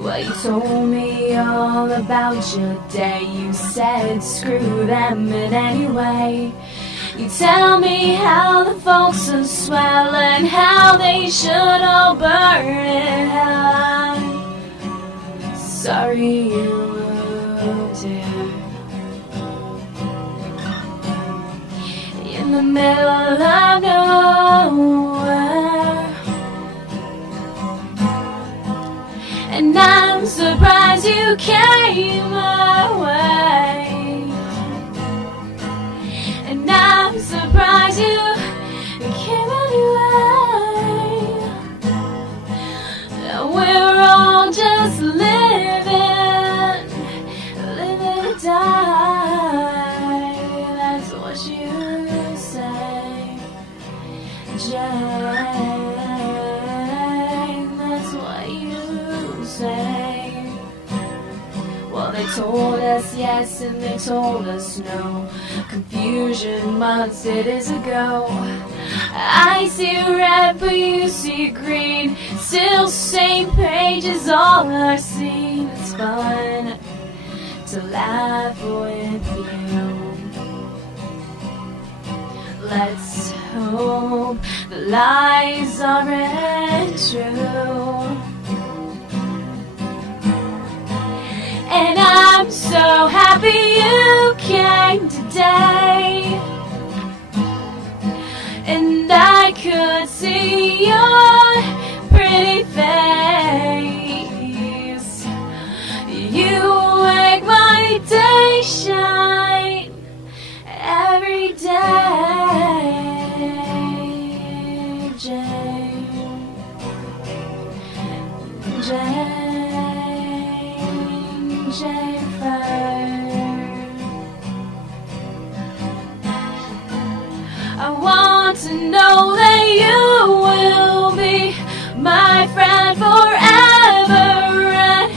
Well, you told me all about your day. You said screw them in any way. You tell me how the folks are swell and how they should all burn in hell. I'm sorry you moved here in the middle of nowhere, and I'm surprised you came my way. And I'm surprised you came anyway. We're all just living to die. That's what you say, Jane. That's what you say. Well, they told us yes and they told us no. Confusion months it is ago. I see red but you see green. Still same pages, all are seen. It's fun to laugh with you. Let's hope the lies aren't true. And I'm so happy you came today, and I could see your pretty face. You make my day shine every day, Jane. Jane. I want to know that you will be my friend forever, and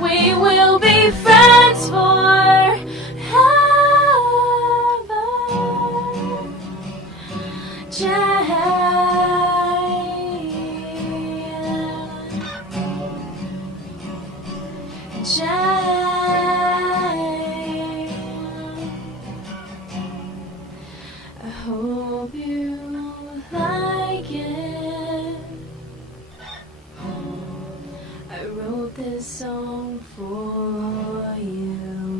we will be friends forever, Jane. I hope you like it. I wrote this song for you.